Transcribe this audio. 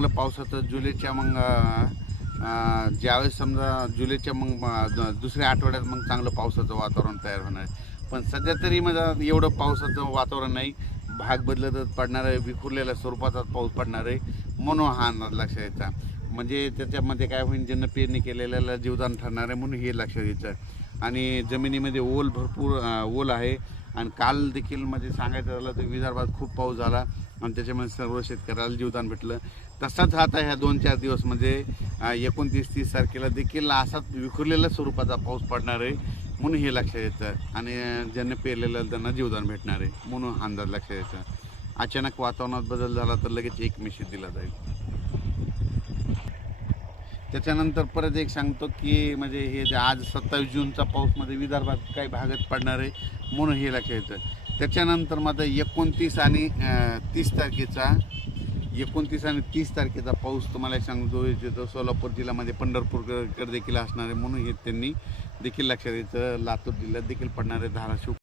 चांगलं पावसाचं जुलैच्या मग ज्यावेळेस समजा जुलैच्या मग दुसऱ्या आठवड्यात मग चांगलं पावसाचं वातावरण तयार होणार आहे. पण सध्या तरी माझं एवढं पावसाचं वातावरण नाही. भाग बदलतच पडणार आहे विखुरलेल्या स्वरूपाचा पाऊस पडणार आहे म्हणून हा अंदाज लक्षात यायचा. म्हणजे त्याच्यामध्ये काय होईल ज्यांना पेरणी केलेल्याला जीवदान ठरणार आहे म्हणून हे लक्षात यायचं आणि जमिनीमध्ये ओल भरपूर ओल आहे. आणि काल देखील म्हणजे सांगायचं झालं तर विदर्भात खूप पाऊस झाला आणि त्याच्यामध्ये सर्व शेतकऱ्याला जीवदान भेटलं. तसाच आता ह्या दोन चार दिवस म्हणजे एकोणतीस तीस तारखेला देखील असाच विखुरलेल्या स्वरूपाचा पाऊस पडणार आहे म्हणून हे लक्षात येतं आणि ज्यांना पेरलेलं त्यांना जीवदान भेटणार आहे म्हणून अंदाज लक्षात येतं अचानक वातावरणात बदल झाला तर लगेच एक मेसेज दिला जाईल. त्याच्यानंतर परत एक सांगतो की म्हणजे हे जे आज सत्तावीस जूनचा पाऊसमध्ये विदर्भात काही भागात पडणार आहे म्हणून हे लक्षात त्याच्यानंतर मात्र एकोणतीस आणि तीस तारखेचा एकोणतीस आणि तीस तारखेचा पाऊस तुम्हाला एक सांगतो इथं सोलापूर जिल्ह्यामध्ये पंढरपूरकडे देखील असणार आहे म्हणून हे त्यांनी देखील लक्षात यायचं लातूर जिल्ह्यात देखील पडणार आहे धाराशिव.